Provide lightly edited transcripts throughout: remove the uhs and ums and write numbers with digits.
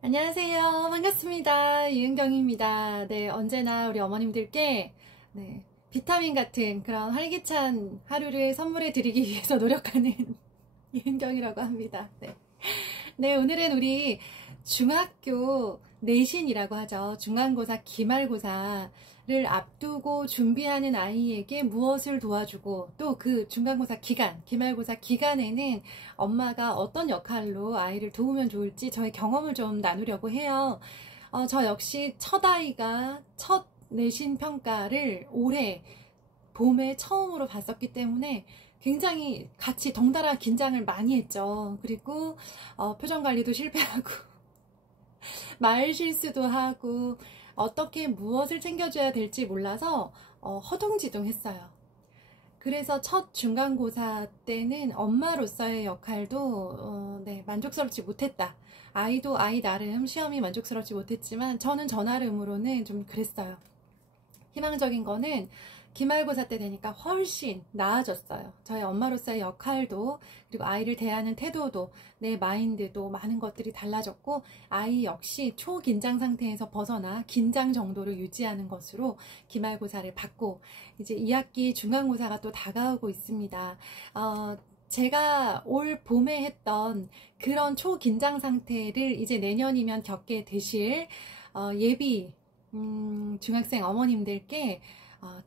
안녕하세요. 반갑습니다. 유은경입니다. 네, 언제나 우리 어머님들께 비타민 같은 그런 활기찬 하루를 선물해 드리기 위해서 노력하는 유은경이라고 합니다. 네, 오늘은 우리 중학교 내신이라고 하죠. 중간고사, 기말고사를 앞두고 준비하는 아이에게 무엇을 도와주고 또 그 중간고사 기간, 기말고사 기간에는 엄마가 어떤 역할로 아이를 도우면 좋을지 저의 경험을 좀 나누려고 해요. 저 역시 첫 아이가 첫 내신 평가를 올해 봄에 처음으로 봤었기 때문에 굉장히 같이 덩달아 긴장을 많이 했죠. 그리고 표정 관리도 실패하고 말 실수도 하고 어떻게 무엇을 챙겨줘야 될지 몰라서 허둥지둥했어요. 그래서 첫 중간고사 때는 엄마로서의 역할도 만족스럽지 못했다. 아이도 아이 나름 시험이 만족스럽지 못했지만 저는 저 나름으로는 좀 그랬어요. 희망적인 거는 기말고사 때 되니까 훨씬 나아졌어요. 저의 엄마로서의 역할도, 그리고 아이를 대하는 태도도, 내 마인드도 많은 것들이 달라졌고, 아이 역시 초긴장 상태에서 벗어나 긴장 정도를 유지하는 것으로 기말고사를 받고, 이제 2학기 중간고사가 또 다가오고 있습니다. 제가 올 봄에 했던 그런 초긴장 상태를 이제 내년이면 겪게 되실 예비 중학생 어머님들께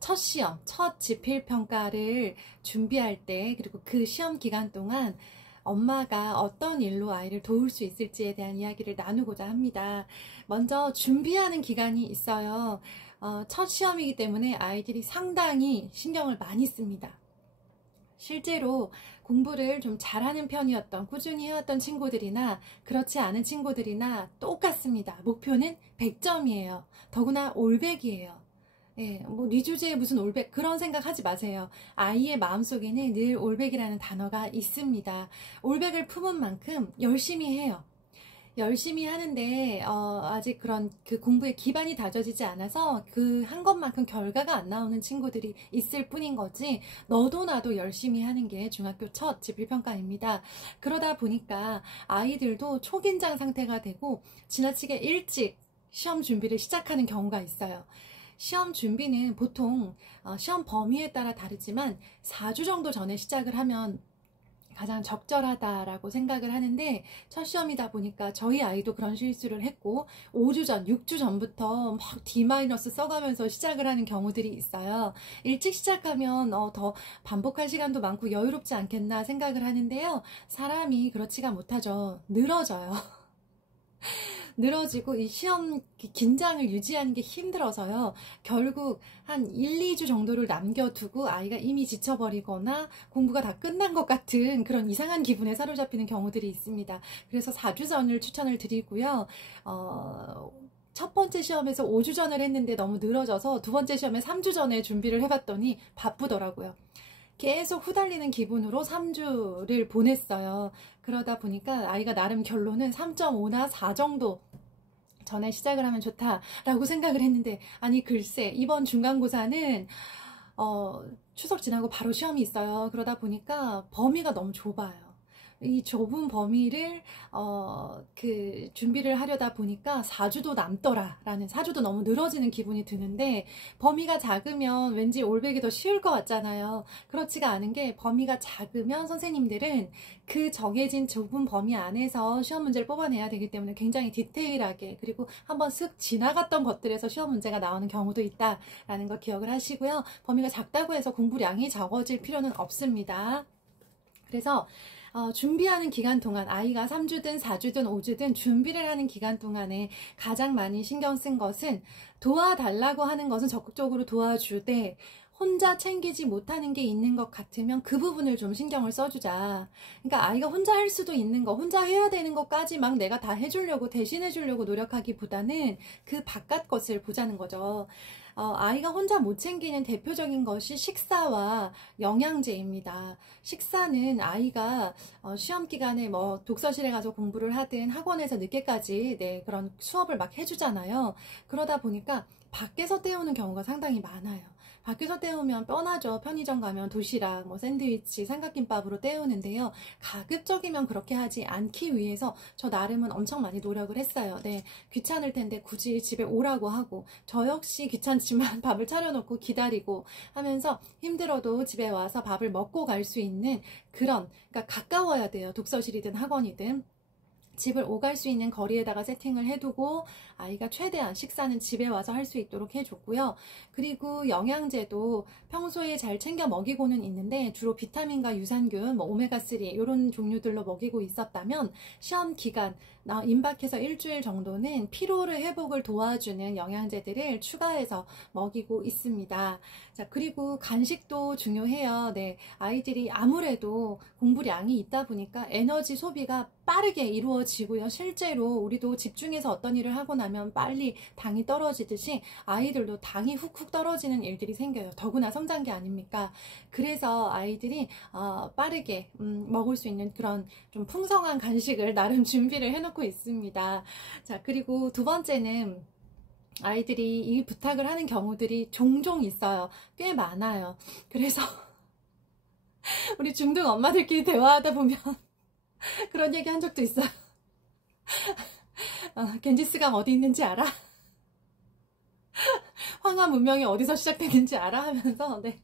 첫 시험, 첫 지필평가를 준비할 때, 그리고 그 시험 기간 동안 엄마가 어떤 일로 아이를 도울 수 있을지에 대한 이야기를 나누고자 합니다. 먼저 준비하는 기간이 있어요. 첫 시험이기 때문에 아이들이 상당히 신경을 많이 씁니다. 실제로 공부를 좀 잘하는 편이었던, 꾸준히 해왔던 친구들이나 그렇지 않은 친구들이나 똑같습니다. 목표는 100점이에요. 더구나 올백이에요. 뭐 뉘주제에 무슨 올백, 그런 생각 하지 마세요. 아이의 마음속에는 늘 올백이라는 단어가 있습니다. 올백을 품은 만큼 열심히 해요. 열심히 하는데 아직 그런 그 공부의 기반이 다져지지 않아서 그 한 것만큼 결과가 안 나오는 친구들이 있을 뿐인 거지, 너도 나도 열심히 하는 게 중학교 첫 지필평가입니다. 그러다 보니까 아이들도 초긴장 상태가 되고 지나치게 일찍 시험 준비를 시작하는 경우가 있어요. 시험 준비는 보통 시험 범위에 따라 다르지만 4주 정도 전에 시작을 하면 가장 적절하다라고 생각을 하는데, 첫 시험이다 보니까 저희 아이도 그런 실수를 했고 5주 전, 6주 전부터 막 D- 써가면서 시작을 하는 경우들이 있어요. 일찍 시작하면 더 반복할 시간도 많고 여유롭지 않겠나 생각을 하는데요. 사람이 그렇지가 못하죠. 늘어져요. 늘어지고 이 시험 긴장을 유지하는 게 힘들어서요. 결국 한 1, 2주 정도를 남겨두고 아이가 이미 지쳐버리거나 공부가 다 끝난 것 같은 그런 이상한 기분에 사로잡히는 경우들이 있습니다. 그래서 4주 전을 추천을 드리고요. 첫 번째 시험에서 5주 전을 했는데 너무 늘어져서 두 번째 시험에 3주 전에 준비를 해봤더니 바쁘더라고요. 계속 후달리는 기분으로 3주를 보냈어요. 그러다 보니까 아이가 나름 결론은 3.5나 4 정도 전에 시작을 하면 좋다라고 생각을 했는데, 아니 글쎄 이번 중간고사는 추석 지나고 바로 시험이 있어요. 그러다 보니까 범위가 너무 좁아요. 이 좁은 범위를 준비를 하려다 보니까 4주도 남더라라는, 4주도 너무 늘어지는 기분이 드는데, 범위가 작으면 왠지 올백이 더 쉬울 것 같잖아요. 그렇지가 않은 게, 범위가 작으면 선생님들은 그 정해진 좁은 범위 안에서 시험 문제를 뽑아내야 되기 때문에 굉장히 디테일하게, 그리고 한번 쓱 지나갔던 것들에서 시험 문제가 나오는 경우도 있다라는 거 기억을 하시고요. 범위가 작다고 해서 공부량이 적어질 필요는 없습니다. 그래서 준비하는 기간 동안, 아이가 3주든 4주든 5주든 준비를 하는 기간 동안에 가장 많이 신경 쓴 것은, 도와달라고 하는 것은 적극적으로 도와주되 혼자 챙기지 못하는 게 있는 것 같으면 그 부분을 좀 신경을 써주자. 그러니까 아이가 혼자 할 수도 있는 거, 혼자 해야 되는 것까지 막 내가 다 해주려고, 대신해주려고 노력하기보다는 그 바깥 것을 보자는 거죠. 아이가 혼자 못 챙기는 대표적인 것이 식사와 영양제입니다. 식사는 아이가 시험 기간에 뭐 독서실에 가서 공부를 하든 학원에서 늦게까지 그런 수업을 막 해주잖아요. 그러다 보니까 밖에서 때우는 경우가 상당히 많아요. 밖에서 때우면 뻔하죠. 편의점 가면 도시락, 뭐 샌드위치, 삼각김밥으로 때우는데요. 가급적이면 그렇게 하지 않기 위해서 저 나름은 엄청 많이 노력을 했어요. 네, 귀찮을 텐데 굳이 집에 오라고 하고, 저 역시 귀찮지만 밥을 차려놓고 기다리고 하면서 힘들어도 집에 와서 밥을 먹고 갈 수 있는 그런, 그러니까 가까워야 돼요. 독서실이든 학원이든. 집을 오갈 수 있는 거리에다가 세팅을 해두고 아이가 최대한 식사는 집에 와서 할 수 있도록 해줬고요. 그리고 영양제도 평소에 잘 챙겨 먹이고는 있는데 주로 비타민과 유산균, 뭐 오메가3 이런 종류들로 먹이고 있었다면 시험 기간 임박해서 일주일 정도는 피로를 회복을 도와주는 영양제들을 추가해서 먹이고 있습니다. 자, 그리고 간식도 중요해요. 네, 아이들이 아무래도 공부량이 있다 보니까 에너지 소비가 빠르게 이루어지고요. 실제로 우리도 집중해서 어떤 일을 하고 나면 빨리 당이 떨어지듯이 아이들도 당이 훅훅 떨어지는 일들이 생겨요. 더구나 성장기 아닙니까? 그래서 아이들이 빠르게 먹을 수 있는 그런 좀 풍성한 간식을 나름 준비를 해놓고 있습니다. 자, 그리고 두 번째는 아이들이 이 부탁을 하는 경우들이 종종 있어요. 꽤 많아요. 그래서 우리 중등 엄마들끼리 대화하다 보면 그런 얘기 한 적도 있어요. 겐지스강 어디 있는지 알아? 황하 문명이 어디서 시작됐는지 알아? 하면서 네.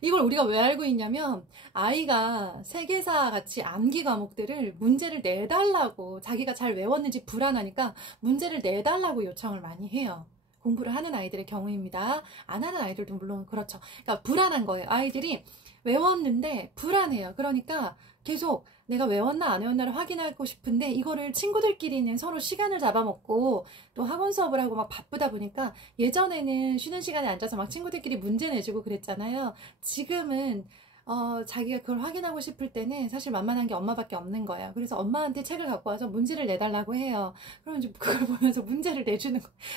이걸 우리가 왜 알고 있냐면 아이가 세계사 같이 암기 과목들을 문제를 내달라고, 자기가 잘 외웠는지 불안하니까 문제를 내달라고 요청을 많이 해요. 공부를 하는 아이들의 경우입니다. 안 하는 아이들도 물론 그렇죠. 그러니까 불안한 거예요. 아이들이 외웠는데 불안해요. 그러니까 계속 내가 외웠나 안 외웠나를 확인하고 싶은데 이거를 친구들끼리는 서로 시간을 잡아먹고 또 학원 수업을 하고 막 바쁘다 보니까, 예전에는 쉬는 시간에 앉아서 막 친구들끼리 문제 내주고 그랬잖아요. 지금은 자기가 그걸 확인하고 싶을 때는 사실 만만한 게 엄마밖에 없는 거예요. 그래서 엄마한테 책을 갖고 와서 문제를 내달라고 해요. 그러면 이제 그걸 보면서 문제를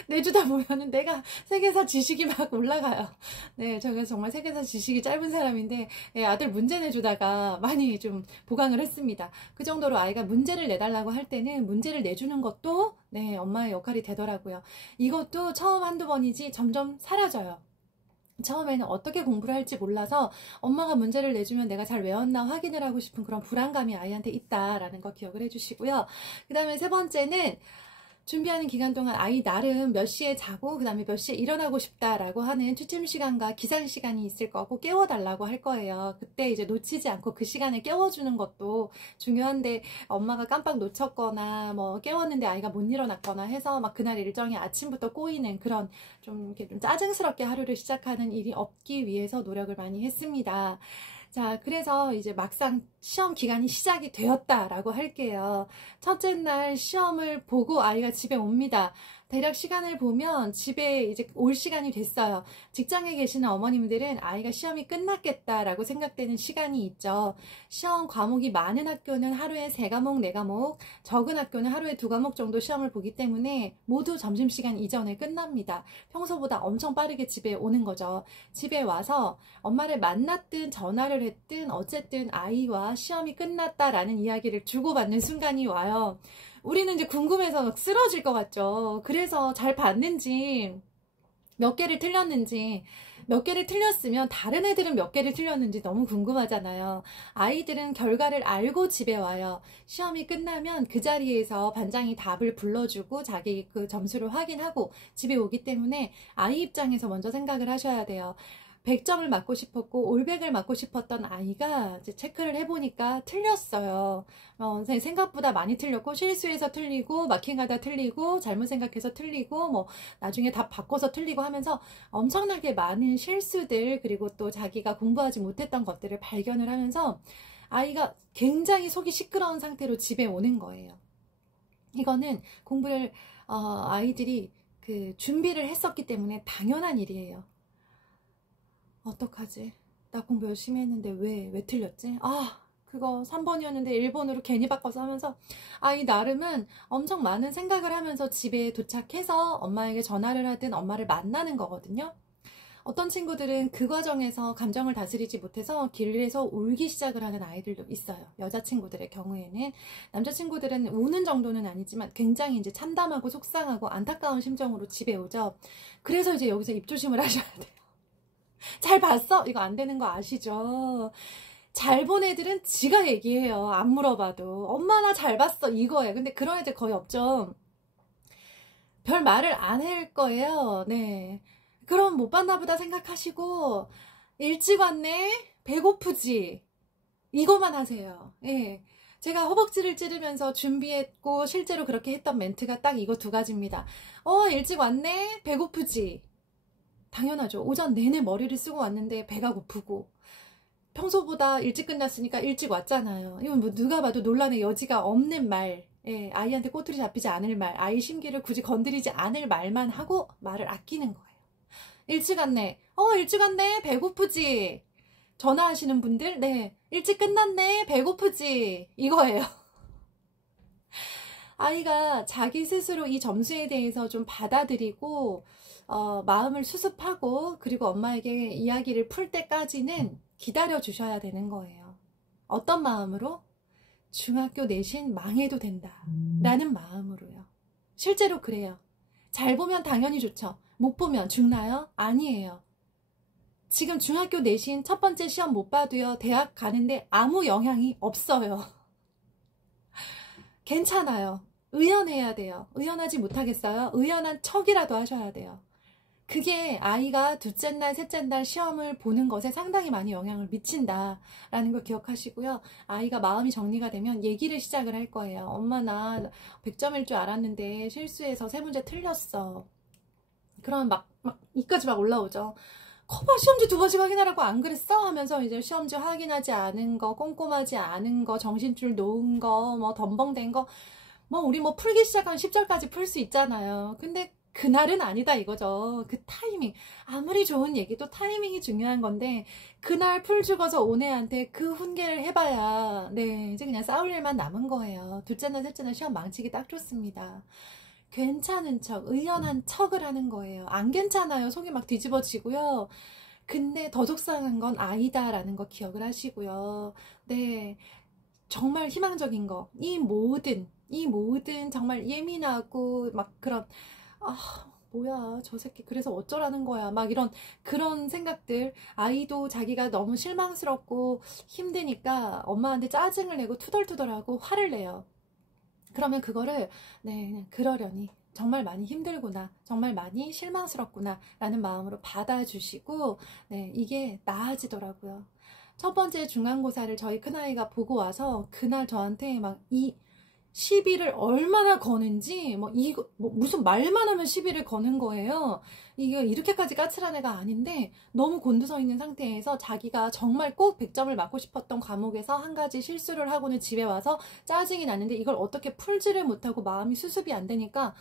내주다 보면은 내가 세계사 지식이 막 올라가요. 네, 저 그래서 정말 세계사 지식이 짧은 사람인데, 예, 아들 문제 내주다가 많이 좀 보강을 했습니다. 그 정도로 아이가 문제를 내달라고 할 때는 문제를 내주는 것도 네, 엄마의 역할이 되더라고요. 이것도 처음 한두 번이지 점점 사라져요. 처음에는 어떻게 공부를 할지 몰라서 엄마가 문제를 내주면 내가 잘 외웠나 확인을 하고 싶은 그런 불안감이 아이한테 있다라는 거 기억을 해주시고요. 그 다음에 세 번째는 준비하는 기간 동안 아이 나름 몇 시에 자고 그 다음에 몇 시에 일어나고 싶다라고 하는 취침 시간과 기상 시간이 있을 거고 깨워달라고 할 거예요. 그때 이제 놓치지 않고 그 시간에 깨워주는 것도 중요한데, 엄마가 깜빡 놓쳤거나 뭐 깨웠는데 아이가 못 일어났거나 해서 막 그날 일정이 아침부터 꼬이는 그런 좀 이렇게 좀 짜증스럽게 하루를 시작하는 일이 없기 위해서 노력을 많이 했습니다. 자, 그래서 이제 막상 시험 기간이 시작이 되었다라고 할게요. 첫째 날 시험을 보고 아이가 집에 옵니다. 대략 시간을 보면 집에 이제 올 시간이 됐어요. 직장에 계시는 어머님들은 아이가 시험이 끝났겠다라고 생각되는 시간이 있죠. 시험 과목이 많은 학교는 하루에 3과목, 4과목, 적은 학교는 하루에 2과목 정도 시험을 보기 때문에 모두 점심시간 이전에 끝납니다. 평소보다 엄청 빠르게 집에 오는 거죠. 집에 와서 엄마를 만났든 전화를 했든 어쨌든 아이와 시험이 끝났다라는 이야기를 주고받는 순간이 와요. 우리는 이제 궁금해서 쓰러질 것 같죠. 그래서 잘 봤는지, 몇 개를 틀렸는지, 몇 개를 틀렸으면 다른 애들은 몇 개를 틀렸는지 너무 궁금하잖아요. 아이들은 결과를 알고 집에 와요. 시험이 끝나면 그 자리에서 반장이 답을 불러주고 자기 그 점수를 확인하고 집에 오기 때문에 아이 입장에서 먼저 생각을 하셔야 돼요. 100점을 맞고 싶었고 올백을 맞고 싶었던 아이가 이제 체크를 해보니까 틀렸어요. 생각보다 많이 틀렸고 실수해서 틀리고 마킹하다 틀리고 잘못 생각해서 틀리고 뭐 나중에 답 바꿔서 틀리고 하면서 엄청나게 많은 실수들, 그리고 또 자기가 공부하지 못했던 것들을 발견을 하면서 아이가 굉장히 속이 시끄러운 상태로 집에 오는 거예요. 이거는 공부를 아이들이 그 준비를 했었기 때문에 당연한 일이에요. 어떡하지? 나 공부 열심히 했는데 왜 틀렸지? 그거 3번이었는데 1번으로 괜히 바꿔서 하면서 아이 나름은 엄청 많은 생각을 하면서 집에 도착해서 엄마에게 전화를 하든 엄마를 만나는 거거든요. 어떤 친구들은 그 과정에서 감정을 다스리지 못해서 길에서 울기 시작을 하는 아이들도 있어요. 여자친구들의 경우에는. 남자친구들은 우는 정도는 아니지만 굉장히 이제 참담하고 속상하고 안타까운 심정으로 집에 오죠. 그래서 이제 여기서 입조심을 하셔야 돼요. 잘 봤어? 이거 안 되는 거 아시죠? 잘 본 애들은 지가 얘기해요. 안 물어봐도. 엄마 나 잘 봤어. 이거예요. 근데 그런 애들 거의 없죠. 별 말을 안 할 거예요. 네. 그럼 못 봤나 보다 생각하시고, 일찍 왔네? 배고프지? 이거만 하세요. 예. 제가 허벅지를 찌르면서 준비했고, 실제로 그렇게 했던 멘트가 딱 이거 두 가지입니다. 일찍 왔네? 배고프지? 당연하죠. 오전 내내 머리를 쓰고 왔는데 배가 고프고, 평소보다 일찍 끝났으니까 일찍 왔잖아요. 이건 뭐 누가 봐도 논란의 여지가 없는 말. 예, 아이한테 꼬투리 잡히지 않을 말, 아이 심기를 굳이 건드리지 않을 말만 하고 말을 아끼는 거예요. 일찍 왔네. 일찍 왔네. 배고프지? 전화하시는 분들, 네. 일찍 끝났네. 배고프지? 이거예요. 아이가 자기 스스로 이 점수에 대해서 좀 받아들이고, 마음을 수습하고, 그리고 엄마에게 이야기를 풀 때까지는 기다려 주셔야 되는 거예요. 어떤 마음으로? 중학교 내신 망해도 된다 라는 마음으로요. 실제로 그래요. 잘 보면 당연히 좋죠. 못 보면 죽나요? 아니에요. 지금 중학교 내신 첫 번째 시험 못 봐도요, 대학 가는데 아무 영향이 없어요. 괜찮아요. 의연해야 돼요. 의연하지 못하겠어요? 의연한 척이라도 하셔야 돼요. 그게 아이가 둘째 날, 셋째 날 시험을 보는 것에 상당히 많이 영향을 미친다라는 걸 기억하시고요. 아이가 마음이 정리가 되면 얘기를 시작을 할 거예요. 엄마 나 100점일 줄 알았는데 실수해서 세 문제 틀렸어. 그러면 막 이까지 막 올라오죠. 거봐 시험지 두 번씩 확인하라고 안 그랬어? 하면서 이제 시험지 확인하지 않은 거, 꼼꼼하지 않은 거, 정신줄 놓은 거, 뭐 덤벙댄 거, 뭐 우리 뭐 풀기 시작하면 10절까지 풀 수 있잖아요. 근데 그날은 아니다 이거죠. 그 타이밍. 아무리 좋은 얘기도 타이밍이 중요한 건데 그날 풀 죽어서 온 애한테 그 훈계를 해봐야 네 이제 그냥 싸울 일만 남은 거예요. 둘째 날 셋째 날 시험 망치기 딱 좋습니다. 괜찮은 척, 의연한 척을 하는 거예요. 안 괜찮아요. 속이 막 뒤집어지고요. 근데 더 속상한 건 아이다라는 거 기억을 하시고요. 네, 정말 희망적인 거. 이 모든 정말 예민하고 막 그런 뭐야 저 새끼 그래서 어쩌라는 거야 막 이런 그런 생각들 아이도 자기가 너무 실망스럽고 힘드니까 엄마한테 짜증을 내고 투덜투덜하고 화를 내요. 그러면 그거를 네 그냥 그러려니 정말 많이 힘들구나 정말 많이 실망스럽구나 라는 마음으로 받아주시고 네 이게 나아지더라고요. 첫 번째 중간고사를 저희 큰아이가 보고 와서 그날 저한테 막 이 시비를 얼마나 거는지 뭐 이거 뭐 무슨 말만 하면 시비를 거는 거예요. 이게 이렇게까지 까칠한 애가 아닌데 너무 곤두서 있는 상태에서 자기가 정말 꼭 100점을 맞고 싶었던 과목에서 한 가지 실수를 하고는 집에 와서 짜증이 나는데 이걸 어떻게 풀지를 못하고 마음이 수습이 안 되니까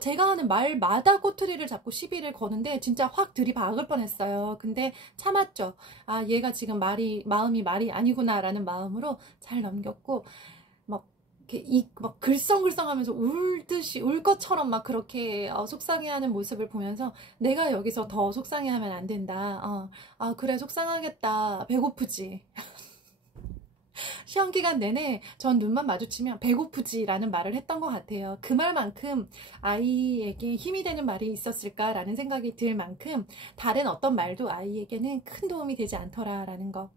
제가 하는 말마다 꼬투리를 잡고 시비를 거는데 진짜 확 들이박을 뻔했어요. 근데 참았죠. 아 얘가 지금 마음이 말이 아니구나라는 마음으로 잘 넘겼고 막 글썽글썽하면서 울듯이 울 것처럼 막 그렇게 속상해하는 모습을 보면서 내가 여기서 더 속상해하면 안 된다. 아 그래 속상하겠다. 배고프지. 시험 기간 내내 전 눈만 마주치면 배고프지 라는 말을 했던 것 같아요. 그 말만큼 아이에게 힘이 되는 말이 있었을까라는 생각이 들 만큼 다른 어떤 말도 아이에게는 큰 도움이 되지 않더라라는 거.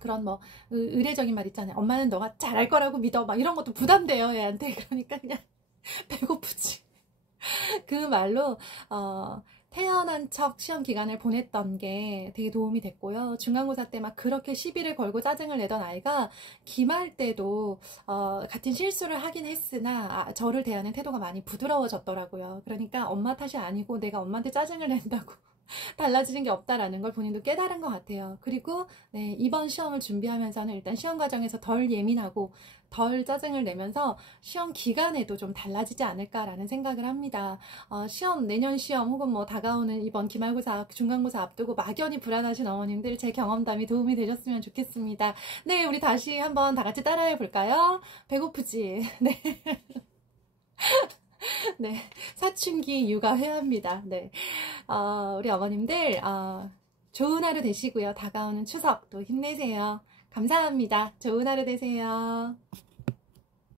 그런 뭐 의례적인 말 있잖아요. 엄마는 너가 잘할 거라고 믿어. 막 이런 것도 부담돼요 얘한테. 그러니까 그냥 배고프지. 그 말로 태어난 척 시험 기간을 보냈던 게 되게 도움이 됐고요. 중간고사 때 막 그렇게 시비를 걸고 짜증을 내던 아이가 기말 때도 같은 실수를 하긴 했으나 저를 대하는 태도가 많이 부드러워졌더라고요. 그러니까 엄마 탓이 아니고 내가 엄마한테 짜증을 낸다고 달라지는 게 없다라는 걸 본인도 깨달은 것 같아요. 그리고 네, 이번 시험을 준비하면서는 일단 시험 과정에서 덜 예민하고 덜 짜증을 내면서 시험 기간에도 좀 달라지지 않을까라는 생각을 합니다. 내년 시험 혹은 뭐 다가오는 이번 기말고사, 중간고사 앞두고 막연히 불안하신 어머님들 제 경험담이 도움이 되셨으면 좋겠습니다. 네, 우리 다시 한번 다 같이 따라해 볼까요? 배고프지? 네. 네, 사춘기 육아해야 합니다. 네, 우리 어머님들 좋은 하루 되시고요. 다가오는 추석도 힘내세요. 감사합니다. 좋은 하루 되세요.